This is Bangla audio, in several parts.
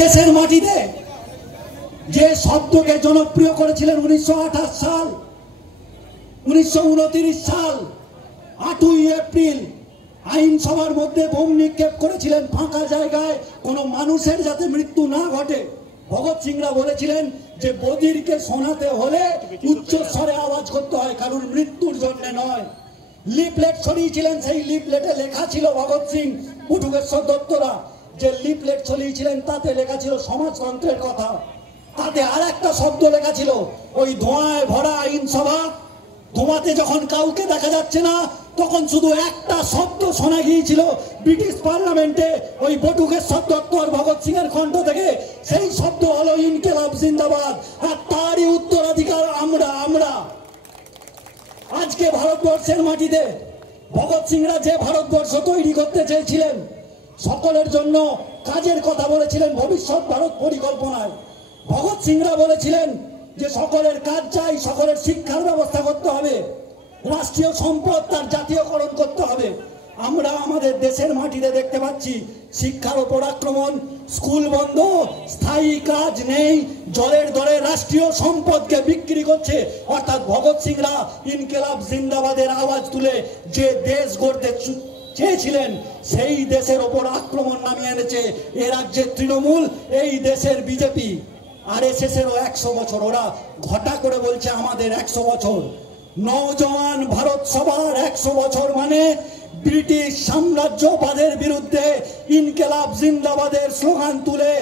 দেশের মাটিতে যে শব্দকে জনপ্রিয় করেছিলেন 1928 সাল, 1929 সাল 8ই এপ্রিল আইনসভার মধ্যে বোম নিক্ষেপ করেছিলেন ফাঁকা জায়গায়, কোনো মানুষের যাতে মৃত্যু না ঘটে। ভগৎ সিংরা বলেছিলেন যে বধিরকে শোনাতে হলে উচ্চস্বরে আওয়াজ করতে হয়, কারণ মৃত্যুর জন্য নয়। লিফলেট ছড়িয়েছিলেন, সেই লিফলেটে লেখা ছিল ভগৎ সিং, বটুকেশ্বর দত্তরা যে লিফলেট ছড়িয়েছিলেন তাতে লেখা ছিল সমাজতন্ত্রের কথা। তাতে আর একটা শব্দ লেখা ছিল, ওই ধোঁয়ায় ভরা আইনসভা, ধোঁয়াতে যখন কাউকে দেখা যাচ্ছে না তখন শুধু একটা শব্দ শোনা গিয়েছিল ব্রিটিশ পার্লামেন্টে ওই বটুকেশ্বর দত্ত আর ভগৎ সিং এর কণ্ঠ থেকে, সেই শব্দ হলো ইনকিলাব জিন্দাবাদ। আর তারই উত্তরাধিকার আমরা। আজকে ভারতবর্ষের মাটিতে ভগৎ সিংরা যে ভারতবর্ষ তৈরি করতে চেয়েছিলেন, সকলের জন্য কাজের কথা বলেছিলেন ভবিষ্যৎ ভারত পরিকল্পনায়। ভগৎ সিংরা বলেছিলেন যে সকলের কাজ চাই, সকলের শিক্ষার ব্যবস্থা করতে হবে, রাষ্ট্রীয় সম্পদ তার জাতীয়করণ করতে হবে। আমরা আমাদের দেশের মাটিতে দেখতে পাচ্ছি শিক্ষার ওপর আক্রমণ, স্কুল বন্ধ, স্থায়ী কাজ নেই, জলের দরে রাষ্ট্রীয় সম্পদকে বিক্রি করছে। অর্থাৎ ভগৎ সিংরা ইনকিলাব জিন্দাবাদের আওয়াজ তুলে যে দেশ গড়তে চেয়েছিলেন সেই দেশের ওপর আক্রমণ নামিয়ে এনেছে এ রাজ্যের তৃণমূল, এই দেশের বিজেপি। RSS এরও 100 বছর, ওরা ঘটা করে বলছে আমাদের 100 বছর। নওজওয়ান ভারত সভার 100 বছর মানে ব্রিটিশ সাম্রাজ্যবাদের বিরুদ্ধে ইনকিলাব জিন্দাবাদের স্লোগান তুলে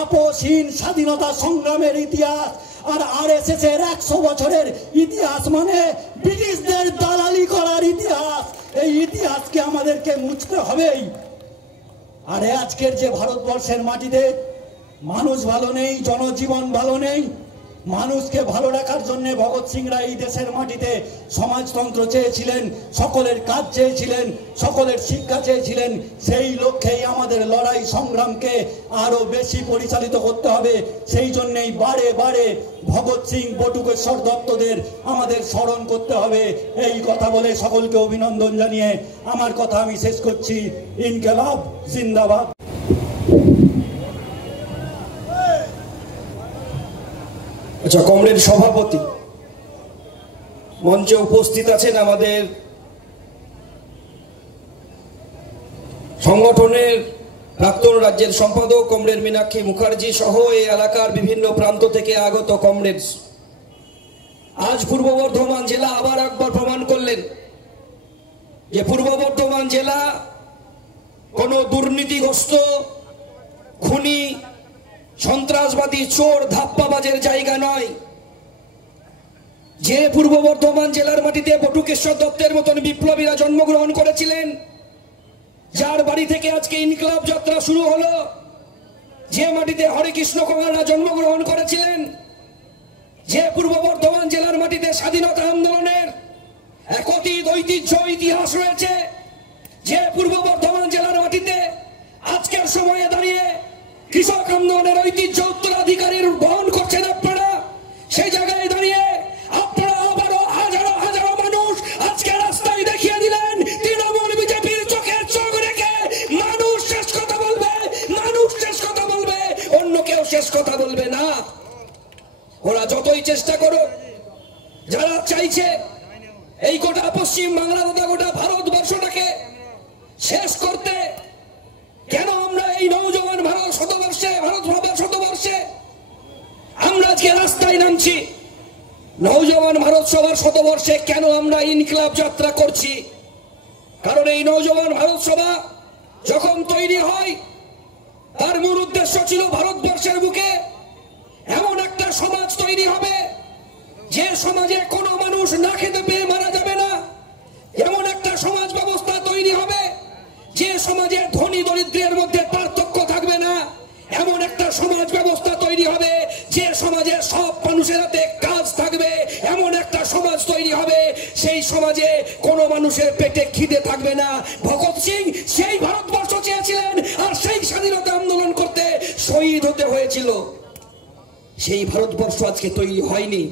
আপোষহীন স্বাধীনতা সংগ্রামের ইতিহাস। আর RSS এর 100 বছরের ইতিহাস মানে ব্রিটিশদের দালালি করার ইতিহাস। এই ইতিহাসকে আমাদেরকে মুছতে হবেই। আর আজকের যে ভারতবর্ষের মাটিতে মানুষ ভালো নেই, জনজীবন ভালো নেই, মানুষকে ভালো রাখার জন্য ভগৎ সিংরা এই দেশের মাটিতে সমাজতন্ত্র চেয়েছিলেন, সকলের কাজ চেয়েছিলেন, সকলের শিক্ষা চেয়েছিলেন। সেই লক্ষ্যেই আমাদের লড়াই সংগ্রামকে আরো বেশি পরিচালিত করতে হবে। সেই জন্যই বারে বারে ভগৎ সিং, বটুকেশ্বর দত্তদের আমাদের স্মরণ করতে হবে। এই কথা বলে সকলকে অভিনন্দন জানিয়ে আমার কথা আমি শেষ করছি। ইনকিলাব জিন্দাবাদ। আচ্ছা, কমরেড সভাপতি মঞ্চে উপস্থিত আছেন আমাদের সংগঠনের প্রাক্তন রাজ্যের সম্পাদক কমরেড মীনাক্ষী মুখার্জি সহ এই এলাকার বিভিন্ন প্রান্ত থেকে আগত কমরেডস। আজ পূর্ব বর্ধমান জেলা আবার একবার প্রমাণ করলেন যে পূর্ব বর্ধমান জেলা কোনো দুর্নীতিগ্রস্ত, খুনি, সন্ত্রাসবাদী, চোর, ধাপ্পাবাজের জায়গা নয়। যে পূর্ব বর্ধমান জেলার মাটিতে বটুকেশ্বর দত্তের মতন বিপ্লবীরা জন্মগ্রহণ করেছিলেন, যার বাড়ি থেকে আজকে ইনকিলাব যাত্রা শুরু হলো, যে মাটিতে হরেকৃষ্ণ কমলরা জন্মগ্রহণ করেছিলেন, যে পূর্ব বর্ধমান জেলার মাটিতে স্বাধীনতা আন্দোলনের এক অতীত ঐতিহ্য ইতিহাস রয়েছে, যে পূর্ব বর্ধমান জেলার মাটিতে আজকের সময়ে দাঁড়িয়ে কৃষক আন্দোলনের ঐতিহ্য উত্তরাধিকারীর বহন করছেন আপনারা, সেই জায়গায় দাঁড়িয়ে আপনারা আবারও হাজারো হাজারো মানুষ আজকে রাস্তায় দেখিয়ে দিলেন তৃণমূল বিজেপির চোখের চোখ রেখে মানুষ শেষ কথা বলবে, মানুষ শেষ কথা বলবে, অন্য কেউ শেষ কথা বলবে না। ওরা যতই চেষ্টা করুক, যারা চাইছে এই গোটা পশ্চিম বাংলা তথা গোটা ভারতবর্ষটাকে শেষ করতে, কেন আমরা এই নওজওয়ান ভারত শতবর্ষে আমরা আজকে রাস্তায় নামছি? নওজওয়ান ভারত সভার শতবর্ষে কেন আমরা ইনকিলাব যাত্রা করছি? কারণ এই নওজওয়ান ভারত সভা যখন তৈরি হয় তার মূল উদ্দেশ্য ছিল ভারতবর্ষের বুকে এমন একটা সমাজ তৈরি হবে যে সমাজে কোনো মানুষ না খেতে পেয়ে মারা যাবে না, এমন একটা সমাজ ব্যবস্থা তৈরি হবে যে সমাজে ধনী দরিদ্রের মধ্যে পার্থক্য থাকবে না, এমন একটা সমাজ ব্যবস্থা তৈরি হবে যে সমাজে সব মানুষের হাতে কাজ থাকবে, এমন একটা সমাজ তৈরি হবে সেই সমাজে কোনো মানুষের পেটে খিদে থাকবে না। ভগৎ সিং সেই ভারতবর্ষ চেয়েছিলেন, আর সেই স্বাধীনতা আন্দোলন করতে শহীদ হতে হয়েছিল। সেই ভারতবর্ষ আজকে তৈরি হয়নি।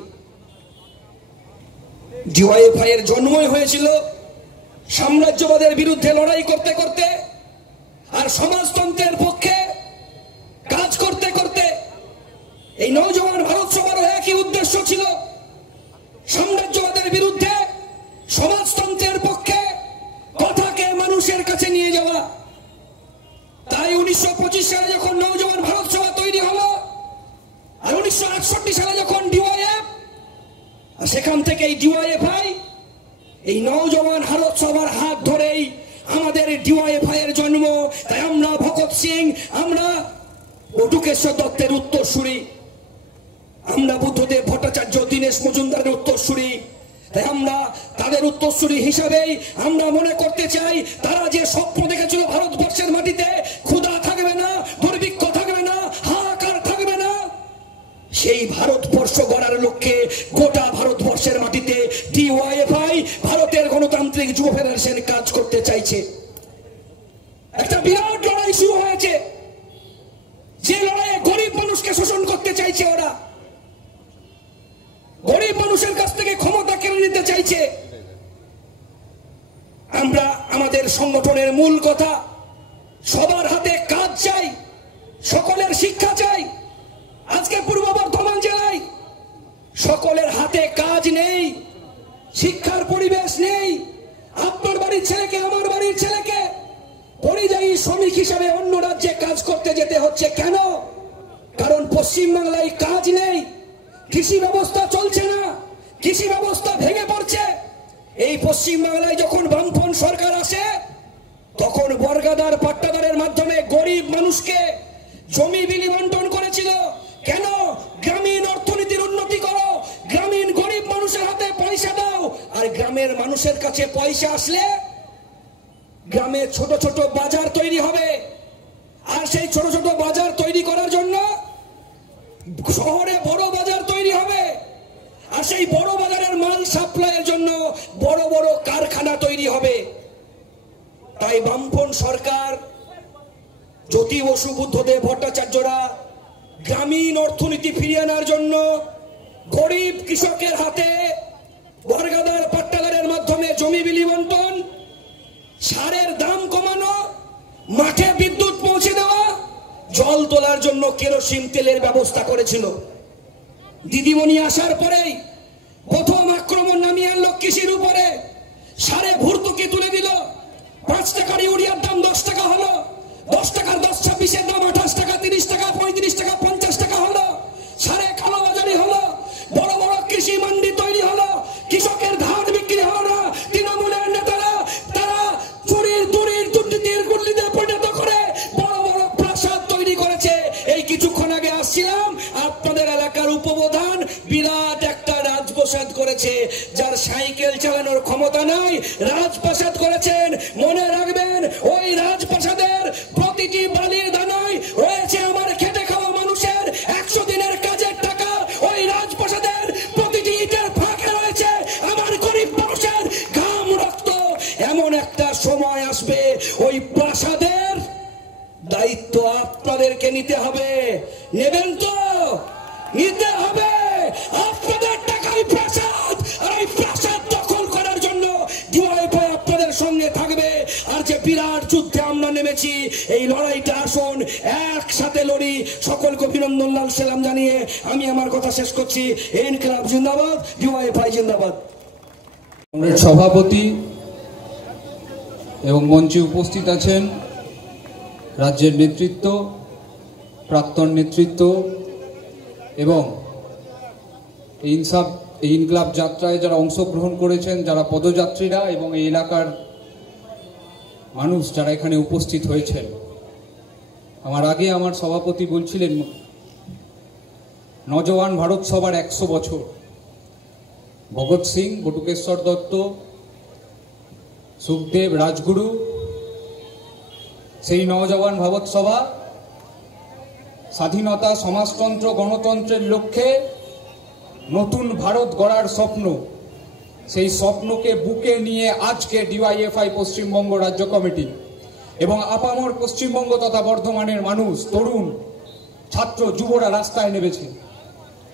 ডিওয়াইএফআই এর জন্মই হয়েছিল সাম্রাজ্যবাদের বিরুদ্ধে লড়াই করতে করতে, আর সমাজতন্ত্রের পক্ষে কাজ করতে এই নওজওয়ান ভারত সভারও একই উদ্দেশ্য ছিল, সাম্রাজ্যবাদের বিরুদ্ধে, সমাজতন্ত্রের পক্ষে কথাকে মানুষের কাছে নিয়ে যাওয়া। তাই 1925 সালে যখন নওজওয়ান ভারত সভা তৈরি হলো, আর 1968 সালে যখন ডিওয়াইএফ, সেখান থেকে এই ডিওয়াইএফআই, এই নওজওয়ান ভারত সভার হাত ধরেই আমাদের ডিওয়াইএফআই এর জন্ম। তাই আমরা ভগৎ সিং, আমরা বটুকেশ্বর দত্তের উত্তরসূরি, আমরা বুদ্ধদেব ভট্টাচার্য, দীনেশ মজুমদারের উত্তরসূরি। তাই আমরা তাদের উত্তরসূরি হিসাবেই আমরা মনে করতে চাই, তারা যে স্বপ্ন দেখেছিল ভারতবর্ষের মাটিতে ক্ষুধা থাকবে না, দুর্ভিক্ষ থাকবে না, হাহাকার থাকবে না, সেই ভারতবর্ষ গড়ার লক্ষ্যে গোটা ভারতবর্ষের মাটিতে ডিওয়াইএফআই, ভারতের গণতান্ত্রিক যুব ফেডারেশন কাজ করতে চাইছে। একটা বিরাট লড়াই শুরু হয়েছে, যে লড়াইয়ে গরিব মানুষকে শোষণ করতে চাইছে ওরা, গরিব মানুষের কাছ থেকে ক্ষমতা কেড়ে নিতে চাইছে। আমরা আমাদের সংগঠনের মূল কথা, সবার হাতে কাজ চাই, সকলের শিক্ষা চাই। আজকে পূর্ব বর্ধমান জেলায় সকলের হাতে কাজ নেই, শিক্ষার পরিবেশ নেই। আপনার বাড়ির ছেলেকে, আমার বাড়ির ছেলেকে পরিযায়ী শ্রমিক হিসাবে অন্য রাজ্যে কাজ করতে যেতে হচ্ছে। কেন? কারণ পশ্চিমবাংলায় কাজ নেই, কৃষি ব্যবস্থা চলছে না, কৃষি ব্যবস্থা ভেঙে পড়ছে। এই পশ্চিমবাংলায় যখন বামফ্রন্ট সরকার আসে, তখন বর্গাদার পাট্টাদারের মাধ্যমে গরিব মানুষকে জমি বিলি বন্টন করেছিল। কেন? গ্রামীণ অর্থনীতির উন্নতি করো, গ্রামীণ গরিব মানুষের হাতে পয়সা দাও। আর গ্রামের মানুষের কাছে পয়সা আসলে গ্রামে ছোট ছোট বাজার তৈরি হবে, আর সেই ছোট ছোট বাজার তৈরি করার জন্য শহরে বড় বাজার তৈরি হবে, আর সেই বড় বাজারের মাল সাপ্লাইয়ের জন্য বড় বড় কারখানা তৈরি হবে। তাই বামফ্রন্ট সরকার, জ্যোতি বসু, বুদ্ধদেব ভট্টাচার্যরা গ্রামীণ অর্থনীতি ফিরিয়ে আনার জন্য গরিব কৃষকের হাতে বর্গাদার পাট্টাদারের মাধ্যমে জমি বিলি বন্টন, সারের দাম কমানো, মাঠে বিদ্যুৎ পৌঁছে দেওয়া, জল তোলার জন্য কেরোসিন তেলের ব্যবস্থা করেছিল। দিদিমণি আসার পরেই প্রথম আক্রমণ নামিয়ে আনলো কৃষির উপরে, সারে ভর্তুকি তুলে দিল। 5 টাকার ইউরিয়ার দাম 10 টাকা হলো, 10 টাকার 10-26-এর দাম 28 টাকা, 30 টাকা, 35 টাকা, 50 টাকা হলো। সারে কালোবাজারি হলো, বড় বড় কৃষি মান্ডি তৈরি হলো, কৃষকের ধান বিক্রি হলো না। তৃণমূলের নেতারা তারা চুরির দুরির দুর্নীতির গুল্লিতে পরিণত করে বড় বড় প্রাসাদ তৈরি করেছে। এই কিছুক্ষণ আগে আসছিলাম, আপনাদের এলাকার উপপ্রধান বিরাট একটা রাজপ্রাসাদ করেছে, যার সাইকেল চালানোর ক্ষমতা নাই, রাজপ্রাসাদ করেছেন। মনে রাখবেন, ওই রাজপ্রাসাদের প্রতিটি বালির দানায় রয়েছে আমার খেটে খাওয়া মানুষের 100 দিনের কাজের টাকা। ওই রাজপ্রাসাদের প্রতিটি ইটের ফাঁকে রয়েছে আমার গরিব মানুষের ঘাম, রক্ত। এমন একটা সময় আসবে, ওই প্রাসাদের দায়িত্ব আপনাদেরকে নিতে হবে। নেবেন তো? নিতে হবে। আপনাদের টাকায় প্রাসাদ, আর এই প্রাসাদ দখল করার জন্য ডিওয়াইএফআই আপনাদের সঙ্গে থাকবে। আর যে বিরাট যুদ্ধে আমরা নেমেছি, এই লড়াইটা আসুন একসাথে লড়ি। সকলকে অভিনন্দন, লাল সালাম জানিয়ে আমি আমার কথা শেষ করছি। ইনকিলাব জিন্দাবাদ, ডিওয়াইএফআই জিন্দাবাদ। কংগ্রেস সভাপতি এবং মঞ্চে উপস্থিত আছেন রাজ্যের নেতৃত্ব, প্রাক্তন নেতৃত্ব এবং এই ইনকিলাব যাত্রায় যারা অংশগ্রহণ করেছেন, যারা পদযাত্রীরা এবং এই এলাকার মানুষ যারা এখানে উপস্থিত হয়েছেন। আমার আগে আমার সভাপতি বলছিলেন, নওজওয়ান ভারত সভার 100 বছর। ভগৎ সিং, বটুকেশ্বর দত্ত, সুখদেব, রাজগুরু, সেই নওজওয়ান ভারত সভা স্বাধীনতা, সমাজতন্ত্র, গণতন্ত্রের লক্ষ্যে নতুন ভারত গড়ার স্বপ্ন, সেই স্বপ্নকে বুকে নিয়ে আজকে ডিওয়াইএফআই পশ্চিমবঙ্গ রাজ্য কমিটি এবং আপামর পশ্চিমবঙ্গ তথা বর্ধমানের মানুষ, তরুণ, ছাত্র, যুবরা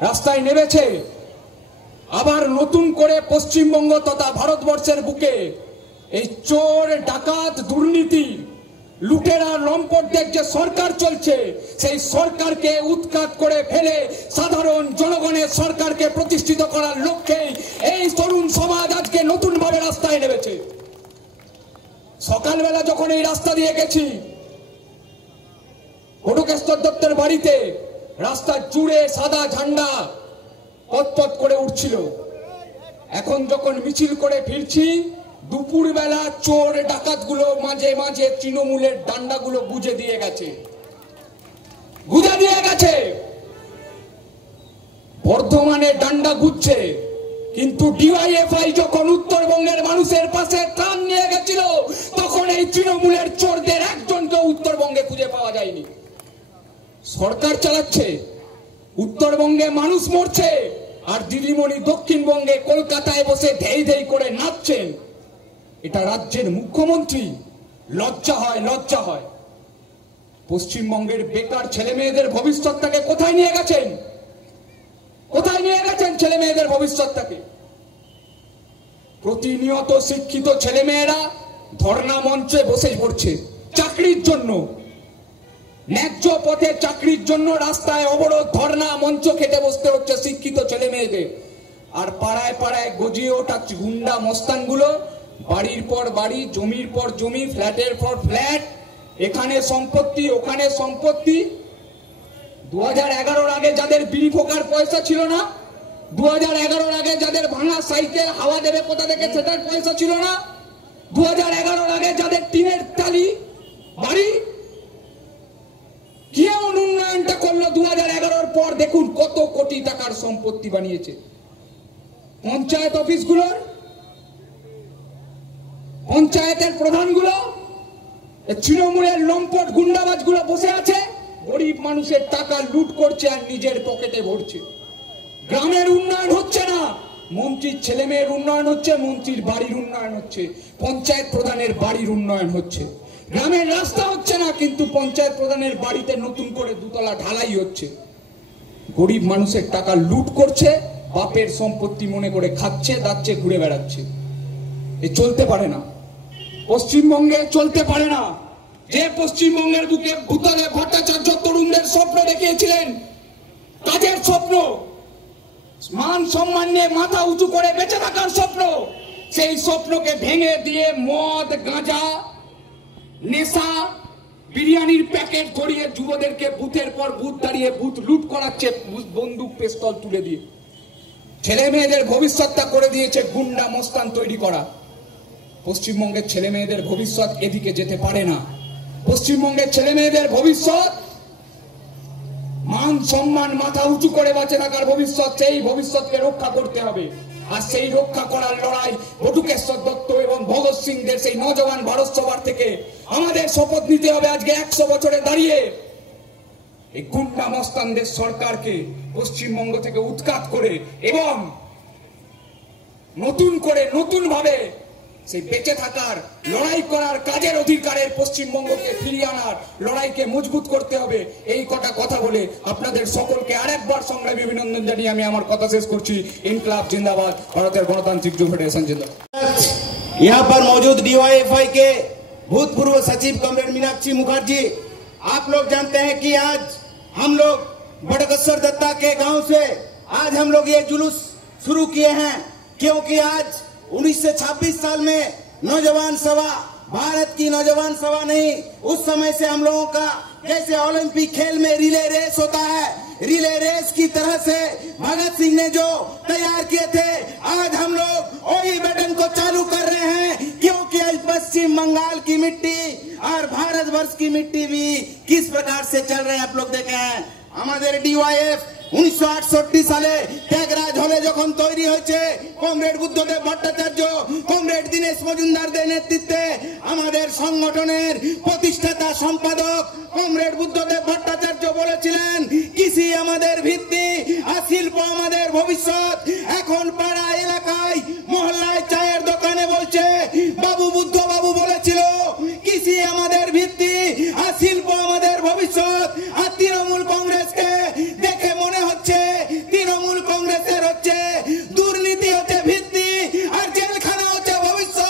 রাস্তায় নেমেছে আবার নতুন করে পশ্চিমবঙ্গ তথা ভারতবর্ষের বুকে এই চোর, ডাকাত, দুর্নীতি লুটেরা লম্পটদের যে সরকার চলছে সেই সরকারকে উৎখাত করে ফেলে সাধারণ জনগণের সরকারকে প্রতিষ্ঠিত করার লক্ষ্যে এই তরুণ সমাজ আজকে নতুন ভাবে রাস্তায় নেমেছে। সকালবেলা যখন এই রাস্তা দিয়ে গেছি বটুকেশ্বর দত্তের বাড়িতে, রাস্তা জুড়ে সাদা ঝান্ডা পতপত করে উঠছিল। এখন যখন মিছিল করে ফিরছি, দুপুরবেলা চোর ডাকাতগুলো মাঝে মাঝে তৃণমূলের ডান্ডাগুলো গুজে দিয়ে গেছে। বর্ধমানে ডান্ডা গুজছে, কিন্তু ডিওয়াইএফআই যখন উত্তরবঙ্গের মানুষের পাশে ত্রাণ নিয়ে গেছিল তখন এই তৃণমূলের চোরদের একজনকে উত্তরবঙ্গে খুঁজে পাওয়া যায়নি। সরকার চালাচ্ছে, উত্তরবঙ্গে মানুষ মরছে, আর দিদিমণি দক্ষিণবঙ্গে কলকাতায় বসে ধেই ধেই করে নাচছেন। এটা রাজ্যের মুখ্যমন্ত্রী? লজ্জা হয়, লজ্জা হয়। পশ্চিমবঙ্গের বেকার ছেলে মেয়েদের ভবিষ্যৎটাকে কোথায় নিয়ে গেছেন? কোথায় নিয়ে গেছেন ছেলে মেয়েদের ভবিষ্যৎটাকে? প্রতিনিয়ত শিক্ষিত ছেলে মেয়েরা ধর্ণা মঞ্চে বসে পড়ছে চাকরির জন্য, ন্যায্য পথে চাকরির জন্য রাস্তায় অবরোধ, ধর্ণা মঞ্চ খেতে বসতে হচ্ছে শিক্ষিত ছেলে মেয়েদের। আর পাড়ায় পাড়ায় গজিয়ে ওঠা গুন্ডা মস্তানগুলো বাড়ির পর বাড়ি, জমির পর জমি, ফ্ল্যাটের পর ফ্ল্যাট, এখানে সম্পত্তি ওখানে সম্পত্তি। 2011-র আগে যাদের বিড়ি ফোকার পয়সা ছিল না, 2011-র আগে যাদের ভাঙা সাইকেল হাওয়া দেবে কোথা থেকে সেটার পয়সা ছিল না, 2011-র আগে যাদের টিনের টালি বাড়ি, কি এমন উন্নয়নটা করলো 2011-র পর? দেখুন কত কোটি টাকার সম্পত্তি বানিয়েছে। পঞ্চায়েত অফিসগুলোর, পঞ্চায়েতের প্রধানগুলো, তৃণমূলের লম্পট গুন্ডাবাজগুলো বসে আছে, গরিব মানুষের টাকা লুট করছে আর নিজের পকেটে ভরছে। গ্রামের উন্নয়ন হচ্ছে না, মন্ত্রীর ছেলে মেয়ের উন্নয়ন হচ্ছে, মন্ত্রীর বাড়ির উন্নয়ন হচ্ছে, পঞ্চায়েত প্রধানের বাড়ির উন্নয়ন হচ্ছে। গ্রামের রাস্তা হচ্ছে না, কিন্তু পঞ্চায়েত প্রধানের বাড়িতে নতুন করে দুতলা ঢালাই হচ্ছে। গরিব মানুষের টাকা লুট করছে, বাপের সম্পত্তি মনে করে খাচ্ছে, দাচ্ছে, ঘুরে বেড়াচ্ছে। এ চলতে পারে না, পশ্চিমবঙ্গে চলতে পারে না। যে পশ্চিমবঙ্গের বুকে ভূতদেব ভট্টাচার্য তরুণদের স্বপ্ন দেখিয়েছিলেন, কাজের স্বপ্ন, মান সম্মান নিয়ে মাথা উঁচু করে বেঁচে থাকার স্বপ্ন, সেই স্বপ্নকে ভেঙে দিয়ে মদ, গাঁজা, নেশা, বিরিয়ানির প্যাকেট ধরিয়ে যুবদেরকে বুথের পর বুথ দাঁড়িয়ে বুথ লুট করাচ্ছে, বন্দুক পিস্তল তুলে দিয়ে ছেলে মেয়েদের ভবিষ্যৎটা করে দিয়েছে গুন্ডা মস্তান তৈরি করা। পশ্চিমবঙ্গের ছেলে মেয়েদের ভবিষ্যৎ এদিকে যেতে পারে না। পশ্চিমবঙ্গের ছেলে মেয়েদের ভবিষ্যৎ মান সম্মান মাথা উঁচু করে বাঁচে থাকার ভবিষ্যৎ, সেই ভবিষ্যৎকে রক্ষা করতে হবে। আর সেই রক্ষা করার লড়াই বটুকেশ্বর দত্ত এবং ভগৎ সিংদের সেই নজওয়ান ভারত সভার থেকে আমাদের শপথ নিতে হবে আজকে 100 বছরে দাঁড়িয়ে। এই গুন্ডা মস্তানদের সরকারকে পশ্চিমবঙ্গ থেকে উৎখাত করে এবং নতুন করে নতুন ভাবে সেই বেঁচে থাকার, লড়াই করার, কাজের অধিকারের পশ্চিমবঙ্গকে ফিরিয়ে আনার লড়াইকে মজবুত করতে হবে। এই কটা কথা বলে আপনাদের সকলকে আরেকবার সংগ্রামী অভিনন্দন জানিয়ে আমি আমার কথা শেষ করছি। ইনকলাব जिंदाबाद, भारतीय गणतांत्रिक युवा फेडरेशन जिंदाबाद। यहाँ पर मौजूद डीवाईएफआई के भूतपूर्व सचिव कमरेड मीनाक्षी मुखर्जी, आप लोग जानते हैं कि आज हम लोग बटुकेश्वर दत्ता के गांव से आज हम लोग ये जुलूस शुरू किए हैं, क्योंकि आज 19 से 26 साल में नौजवान सभा, भारत की नौजवान सभा नहीं, उस समय से हम लोगों का जैसे ओलंपिक खेल में रिले रेस होता है, रिले रेस की तरह से भगत सिंह ने जो तैयार किए थे, आज हम लोग वही बटन को चालू कर रहे हैं, क्योंकि आज पश्चिम बंगाल की मिट्टी और भारतवर्ष की मिट्टी भी किस प्रकार से चल रहे हैं आप लोग देखे हैं। हमारे डीवाईएफ 1968 সালে ত্যাগরাজ হলে যখন তৈরি হয়েছে, কমরেড বুদ্ধদেব ভট্টাচার্য, কমরেড দীনেশ মজুমদারদের নেতৃত্বে আমাদের সংগঠনের প্রতিষ্ঠাতা সম্পাদক কমরেড বুদ্ধদেব ভট্টাচার্য বলেছিলেন, কৃষি আমাদের ভিত্তি আর শিল্প আমাদের ভবিষ্যৎ। এখন পাড়া এলাকায় মহল্লায় চায়ের দোকানে বলছে বাবু বুদ্ধ বাবু বলেছিল কৃষি আমাদের ভিত্তি আর শিল্প আমাদের ভবিষ্যৎ। আর তৃণমূল কংগ্রেসকে দেখে মনে হচ্ছে তৃণমূল কংগ্রেসের হচ্ছে দুর্নীতি হচ্ছে ভিত্তি আর জেলখানা হচ্ছে भविष्य।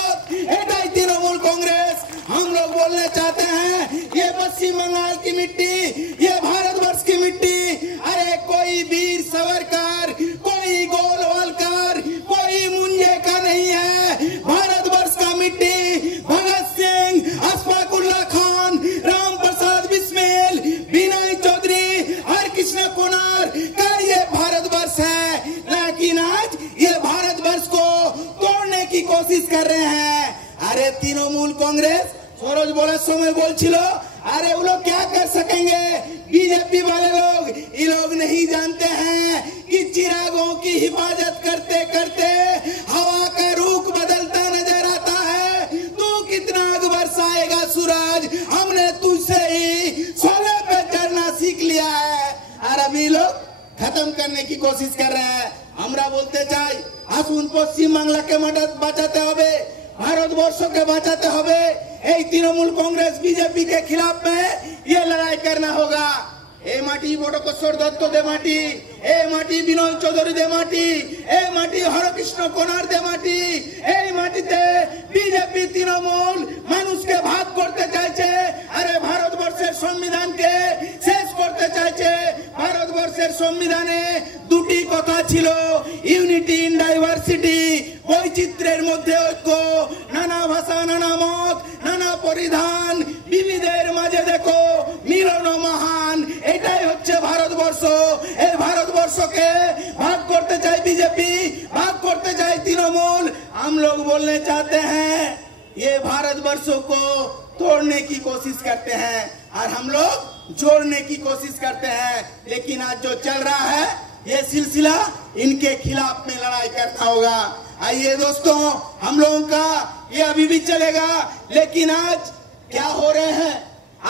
এটাই তৃণমূল कांग्रेस। हम लोग बोलना चाहते हैं कोशिश कर रहे हैं। अरे तृणमूल कांग्रेस सरोज बोले समय बोलछिलो, अरे वो लोग क्या कर सकेंगे? बीजेपी वाले लोग, ये लोग नहीं जानते हैं कि चिरागों की हिफाजत करते करते हवा का रुख बदलता नजर आता है। तू कितना बरसाएगा सूरज, हमने तुझसे ही सोने पे चढ़ना सीख लिया है। और अभी लोग खत्म करने की कोशिश कर रहे हैं। हमरा बोलते चाই আসুন পশ্চিম বাংলাকে বাঁচাতে হবে, ভারতবর্ষকে বাঁচাতে হবে। এই তৃণমূল कांग्रेस बीजेपी के खिलाफ में ये लड़ाई करना होगा। ए माटी বটকেশ্বর দত্ত দে মাটি, ए माटी বিনয় চৌধুরী দে মাটি, ए माटी হরকৃষ্ণ কোনার দে মাটি। এই মাটিতে বিজেপি তৃণমূল মানুষকে ভাগ করতে চাইছে। আরে ভারতবর্ষের সংবিধানকে শেষ করতে চাইছে। ভারতবর্ষের সংবিধানে দুটি কথা ছিল, ইউনিটি ইন ডাইভার্সিটি, বৈচিত্র্যের মধ্যে ঐক্য, নানা ভাষা নানা মত নানা পরিধান, বিবিধের মাঝে দেখো মিলন মহান। এটাই হচ্ছে ভারতবর্ষ। এই ভারতবর্ষকে ভাগ করতে চাই বিজেপি, ভাগ করতে চাই তৃণমূল। हम लोग बोलने चाहते हैं ये भारतवर्ष को तोड़ने की कोशिश करते हैं और हम लोग जोड़ने की कोशिश करते हैं। लेकिन आज जो चल रहा है ये सिलसिला इनके खिलाफ में लड़ाई करना होगा। आइए दोस्तों, हम लोगों का ये अभी भी चलेगा। लेकिन आज क्या हो रहे हैं?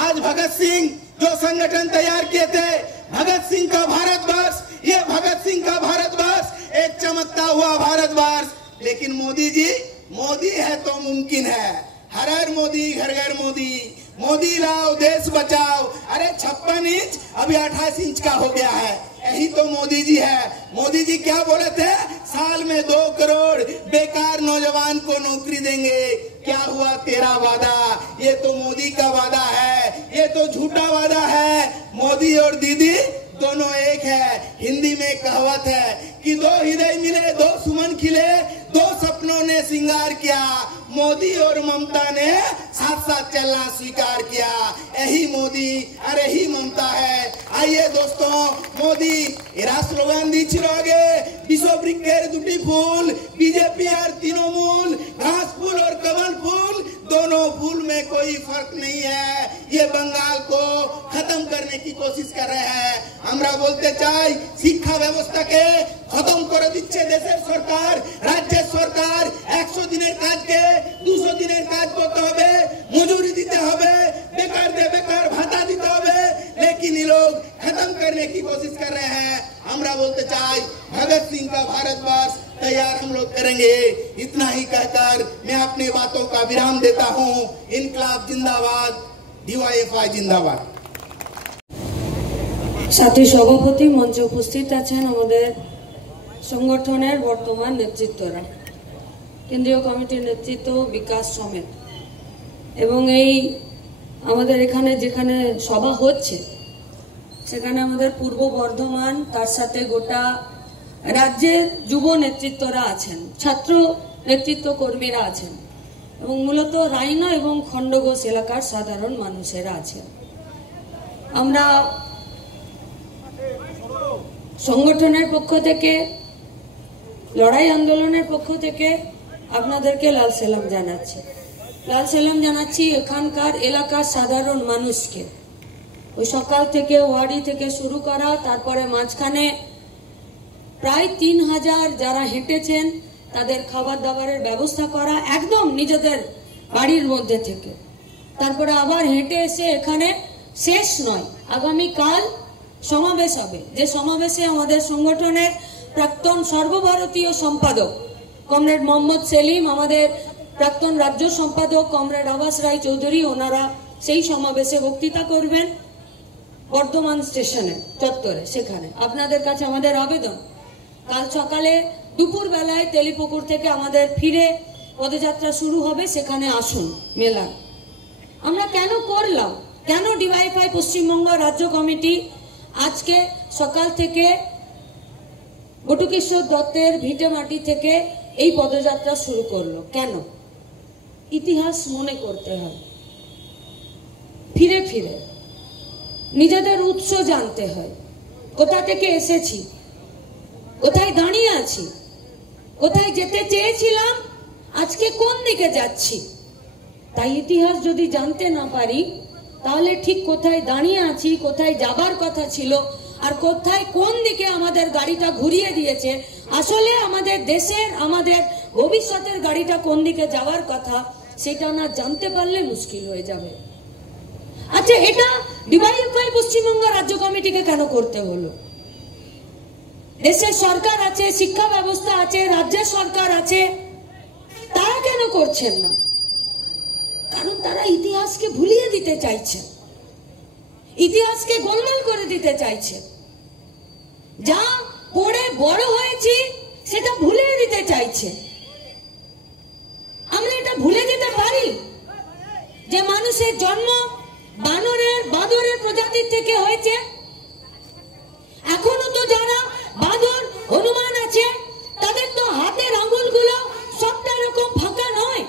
आज भगत सिंह जो संगठन तैयार किए थे, भगत सिंह का भारतवर्ष, ये भगत सिंह का भारतवर्ष एक चमकता हुआ भारतवर्ष। लेकिन मोदी जी, मोदी है तो मुमकिन है। हर हर मोदी, घर घर मोदी, मोदी लाओ देश बचाओ। अरे 56 इंच अभी 28 इंच का हो गया है। यही तो मोदी जी है। मोदी जी क्या बोले थे? साल में 2 करोड़ बेकार नौजवान को नौकरी देंगे। क्या हुआ तेरा वादा? ये तो मोदी का वादा है, ये तो झूठा वादा है। मोदी और दीदी दोनों एक है। हिंदी में कहावत है कि 2 हृदय मिले 2 सुमन खिले, 2 सपनों ने श्रृंगार किया। मोदी और ममता ने साथ साथ चलना स्वीकार किया। यही मोदी और यही ममता है। आइए दोस्तों, मोदी एरा स्लोगान দিয়েছিল আগে, विश्व वृक्षের দুটি फूल, बीजेपी और तृणमूल, घास फूल और कमल फूल, दोनों फूल में कोई फर्क नहीं है। ये बंगाल को खत्म करने की कोशिश कर रहे हैं। আমরা বলতে চাই শিক্ষা ব্যবস্থাকে খতম করে দিচ্ছে দেশের সরকার, রাজ্যের সরকার। 100 দিনের কাজকে 200 দিনের কাজ করতে হবে, মজুরি দিতে হবে, বেকারদের বেকার ভাতা দিতে হবে। लेकिन ये लोग खत्म करने की कोशिश कर रहे हैं। हमरा बोलते चाই भगत सिंह का भारतवर्ष तैयार हम लोग करेंगे। इतना ही कहकर मैं अपनी बातों का विराम देता हूँ। इनकलाब जिंदाबाद, DYFI जिंदाबाद। সাথী সভাপতি, মঞ্চে উপস্থিত আছেন আমাদের সংগঠনের বর্তমান নেতৃত্বরা, কেন্দ্রীয় কমিটির নেতৃত্ব বিকাশ সমেত, এবং এই আমাদের এখানে যেখানে সভা হচ্ছে সেখানে আমাদের পূর্ব বর্ধমান, তার সাথে গোটা রাজ্যের যুব নেতৃত্বরা আছেন, ছাত্র নেতৃত্ব কর্মীরা আছেন, এবং মূলত রাইনা এবং খণ্ডঘোষ এলাকার সাধারণ মানুষেরা আছেন। আমরা সংগঠনের পক্ষ থেকে, লড়াই আন্দোলনের পক্ষ থেকে আপনাদেরকে লাল সালাম জানাচ্ছি। লাল সালাম জানাচ্ছি এখানকার এলাকার সাধারণ মানুষকে। ওই সকাল থেকে ওয়ারি থেকে শুরু করা, তারপরে মাঝখানে প্রায় 3000 যারা হেঁটেছেন তাদের খাবার দাবারের ব্যবস্থা করা একদম নিজেদের বাড়ির মধ্যে থেকে, তারপরে আবার হেঁটে এসে এখানে শেষ নয়, আগামীকাল সমাবেশ হবে, যে সমাবেশে আমাদের সংগঠনের প্রাক্তন সর্বভারতীয় সম্পাদক কমরেড মোহাম্মদ সেলিম, আমাদের প্রাক্তন রাজ্য সম্পাদক কমরেড আবাস রায় চৌধুরী, ওনারা সেই সমাবেশে বক্তৃতা করবেন বর্ধমান স্টেশনে চত্বরে। সেখানে আপনাদের কাছে আমাদের আবেদন, কাল সকালে দুপুর বেলায় তেলিপুকুর থেকে আমাদের ফিরে পদযাত্রা শুরু হবে, সেখানে আসুন মেলা। আমরা কেন করলাম, কেন DYFI পশ্চিমবঙ্গ রাজ্য কমিটি আজকে সকাল থেকে বটুকেশ্বর দত্তের ভিটে মাটি থেকে এই পদযাত্রা শুরু করলো? কেন? ইতিহাস মনে করতে হয়, ফিরে ফিরে নিজেদের উৎস জানতে হয়, কোথা থেকে এসেছি, কোথায় দাঁড়িয়ে আছি, কোথায় যেতে চেয়েছিলাম আজকে কোন দিকে যাচ্ছি। তাই ইতিহাস যদি জানতে না পারি তাহলে ঠিক কোথায় দাঁড়িয়ে আছি, কোথায় যাবার কথা ছিল, আর কোথায় কোন দিকে আমাদের গাড়িটা ঘুরিয়ে দিয়েছে, আসলে আমাদের দেশের আমাদের ভবিষ্যতের গাড়িটা কোন দিকে যাওয়ার কথা সেটা না জানতে পারলে মুশকিল হয়ে যাবে। আচ্ছা, এটা ডিওয়াইএফআই পশ্চিমবঙ্গ রাজ্য কমিটিকে কেন করতে হলো? দেশের সরকার আছে, শিক্ষা ব্যবস্থা আছে, রাজ্যের সরকার আছে, তারা কেন করছেন না? কারণ তারা ইতিহাসকে ভুলিয়ে দিতে চাইছে, ইতিহাসকে গোলমাল করে দিতে চাইছে। যা পড়ে বড় হয়েছি সেটা ভুলিয়ে দিতে চাইছে। আমরা এটা ভুলে যেতে পারি যে মানুষের জন্ম বাঁদরের প্রজাতির থেকে হয়েছে। এখনো তো যারা বাঁদর হনুমান আছে তাদের তো হাতের আঙুলগুলো সবটা এরকম ফাঁকা নয়,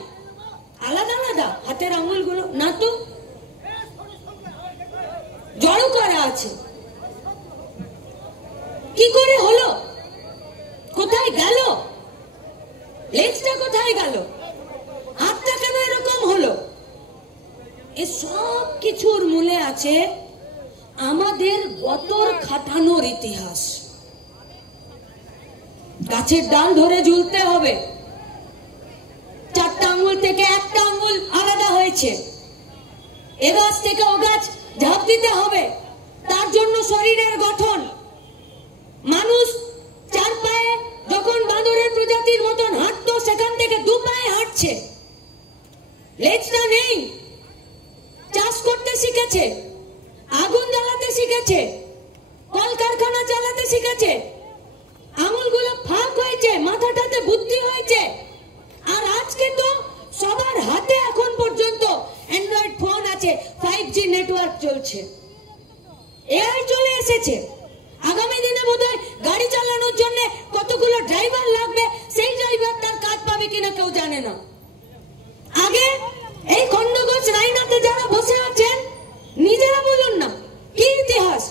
আলাদা আলাদা হাতের আঙুলগুলো না, তো জড়ো করা আছে। কি করে হলো? কোথায় গেল? লেজটা কোথায় গেল? হাতটা কেন এরকম হলো? এই সব কিছুর মূলে আছে আমাদের গতর খাটানোর ইতিহাস। গাছের ডাল ধরে ঝুলতে হবে, চারটা আঙ্গুল থেকে একটা আঙ্গুল আলাদা হয়েছে, এ গাছ থেকে ও গাছ ঝাঁপ দিতে হবে, তার জন্য শরীরের গঠন। মানুষ চার পায়ে যখন বাঁদরের প্রজাতির মতন হাঁটতো সেখান থেকে দু পায়ে হাঁটছে, লেজটা নেই। চাষ করতে শিখেছে, আগুন জ্বালাতে শিখেছে, কলকারখানা চালাতে শিখেছে, আঙুলগুলো ফাঁক হয়েছে, মাথাটাতে বুদ্ধি হয়েছে। আর আজকে তো সবার হাতে এখন পর্যন্ত অ্যান্ড্রয়েড ফোন আছে, 5G নেটওয়ার্ক চলছে, এআই চলে এসেছে। আগামী দিনে বোধহয় গাড়ি চালানোর জন্য কতগুলো ড্রাইভার লাগবে, সেই ড্রাইভার তার কাজ পাবে কিনা কেউ জানে না। আগে এই খণ্ডঘোষ রায়নাতে যারা বসে আছেন নিজেরা বলুন না কি ইতিহাস,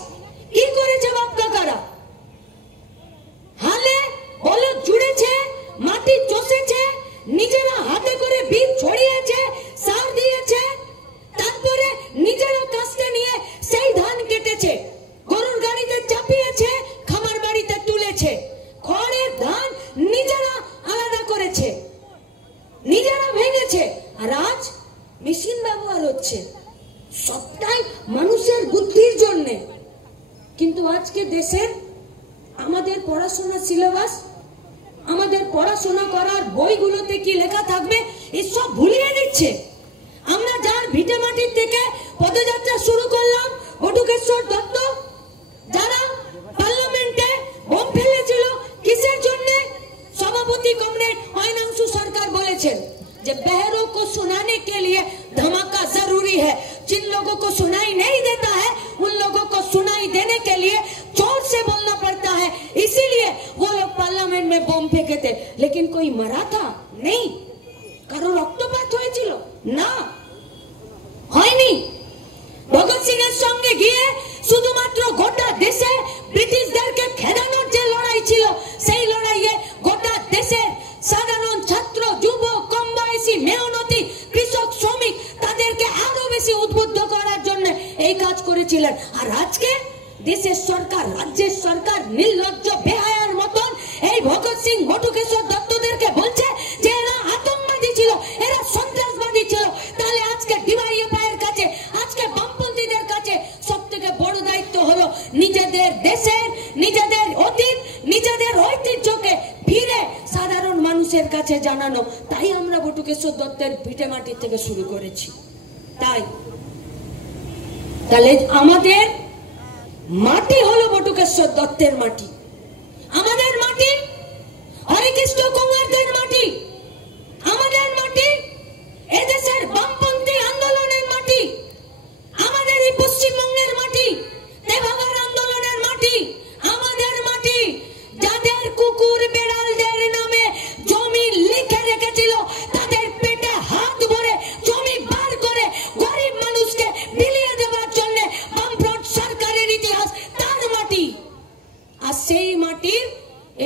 কি করেছে বাপ কাকারা? হালে বলদ জুড়েছে, মাটি চষেছে, নিজেরা হাতে করে বীজ ছড়িয়েছে, সার দিয়েছে, তারপরে নিজেরা কাস্তে নিয়ে সেই ধান কেটেছে, গরুর গাড়িতে চাপিয়েছে, খামার বাড়িতে তুলেছে, খড়ের ধান নিজেরা আলাদা করেছে, নিজেরা ভেঙেছে। আর আজ মেশিন ব্যবহার হচ্ছে, সবটাই মানুষের বুদ্ধির জন্য। কিন্তু আজকে দেশের আমাদের পড়াশোনার সিলেবাস, আমাদের পড়াশোনা করার বইগুলোতে কি লেখা থাকবে এসব ভুলিয়ে দিচ্ছে। আমরা যার ভিটে মাটির থেকে পদযাত্রা শুরু করলাম, বটুকেশ্বর দত্ত, যারা পার্লামেন্টে বোম ফেলেছিল কিসের জন্য? সভাপতি কমরেড অয়নাংশু সরকার বলেছেন যে बहरों को सुनाने के लिए धमाका जरूरी है, जिन लोगों को सुनाई नहीं देता है उन लोगों को सुनाई देने के लिए जोर से बोलना पड़ता है, इसीलिए वो लोग पार्लियामेंट में बम फेंके थे। लेकिन कोई मरा था? नहीं। কারো রক্তপাত হয়েছিল? না, হয়নি। ভগৎ সিং এর সঙ্গে গিয়ে শুধুমাত্র গোটা দেশে ব্রিটিশদেরকে খেদানোর যে লড়াই ছিল, সেই লড়াইয়ে গোটা দেশের সাধারণ ছাত্র, যুবক, কম বয়সী, মেহনতি, কৃষক, শ্রমিক তাদেরকে আরো বেশি উদ্বুদ্ধ করার জন্য এই কাজ করেছিলেন। আর আজকে দেশের সরকার, রাজ্যের সরকার নির্লজ্জ বেহায়ার মতন এই ভগৎ সিং, বটুকেশ্বর দত্তদেরকে বলছে যে এরা আতঙ্কবাদী ছিল, এরা সন্ত্রাসবাদী ছিল। তাহলে আজকে ডিওয়াইএফআই এর কাছে, আজকে বামপন্থীদের কাছে সব থেকে বড় দায়িত্ব হলো নিজেদের দেশের, নিজেদের অতীত, নিজেদের ঐতিহ্যকে ফিরে সাধারণ মানুষের কাছে জানানো। তাই আমরা বটুকেশ্বর দত্তের ভিটে মাটি থেকে শুরু করেছি। তাহলে আমাদের মাটি হলো বটুকেশ্বর দত্তের মাটি, আমাদের মাটি হরেকৃষ্ণ কঙ্গারদের মাটি, আমাদের মাটি এদেশের বামপন্থী আন্দোলনের মাটি, আমাদের এই পশ্চিমবঙ্গের মাটি, তেভাগার আন্দোলনের মাটি, আমাদের মাটি। যাদের কুকুর বেড়ালদের নামে জমি লিখে রেখেছিল, তাদের পেটে হাত ভরে জমি বার করে গরিব মানুষকে বিলিয়ে দেওয়ার জন্য বামফ্রন্ট সরকারের ইতিহাস, তার মাটি। আর সেই মাটির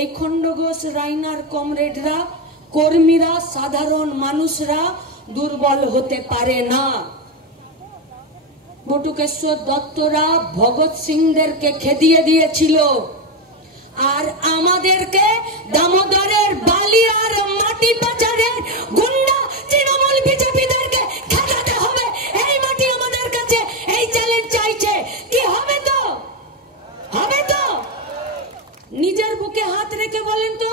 এই খণ্ডঘোষ রাইনার কমরেডরা কর্মীরা, সাধারণ মানুষরা দুর্বল হতে পারে না। বটুকেশ্বর দত্তরা ভগৎ সিংদেরকে খেদিয়ে দিয়েছিল, আর আমাদেরকে দামোদরের বালি আর মাটি পাচারের গুন্ডা তৃণমূল বিজেপিদেরকে খেদাতে হবে। এই মাটি আমাদের কাছে এই চ্যালেঞ্জ চাইছে। কি হবে তো? হবে তো? নিজের বুকে হাত রেখে বলেন তো,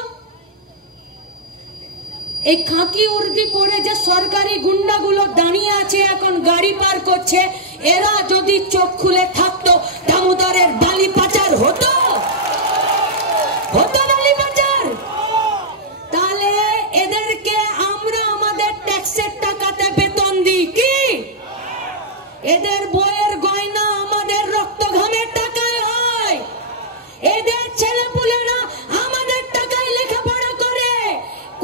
এই খাকি উর্দি পরে যে সরকারি গুন্ডাগুলো দাঁড়িয়ে আছে এখন গাড়ি পার করছে, এরা যদি চোখ খুলে থাকতো দামোদরের বালি পাচার হতো? হতো বালি পাচার? তাহলে এদেরকে আমরা আমাদের ট্যাক্সের টাকাতে বেতন দিই কি? এদের বইয়ের গয়না আমাদের রক্ত ঘামের টাকায় হয়। এদের ছেলেপুলেরা আমাদের টাকায় লেখাপড়া করে।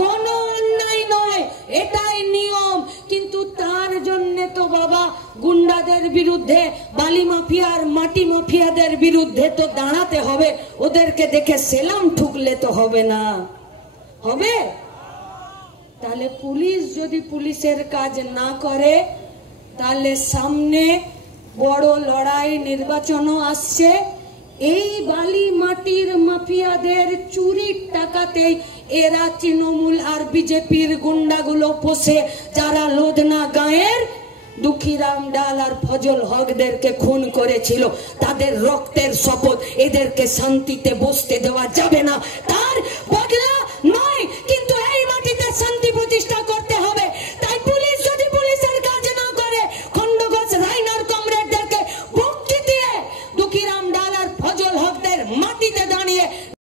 কোনো অন্যায় নয়, এটাই নিয়ম। কিন্তু তার জন্য তো বাবা গুন্ডাদের বিরুদ্ধে, বালি মাফিয়ার মাটি মাফিয়াদের বিরুদ্ধে তো দাঁড়াতে হবে। ওদেরকে দেখে সেলাম ঠুকলে তো হবে না। হবে? তাহলে পুলিশ যদি পুলিশের কাজ না করে, তাহলে সামনে বড় লড়াই, নির্বাচনও আসছে। এই বালি মাটির মাফিয়াদের চুরির টাকাতেই এরা তৃণমূল আর বিজেপির গুন্ডাগুলো পোষে, যারা লোধনা গাঁয়ের দুঃখীরাম ডাল আর ফজল হকদেরকে খুন করেছিল। তাদের রক্তের শপথ, এদেরকে শান্তিতে বসতে দেওয়া যাবে না। তার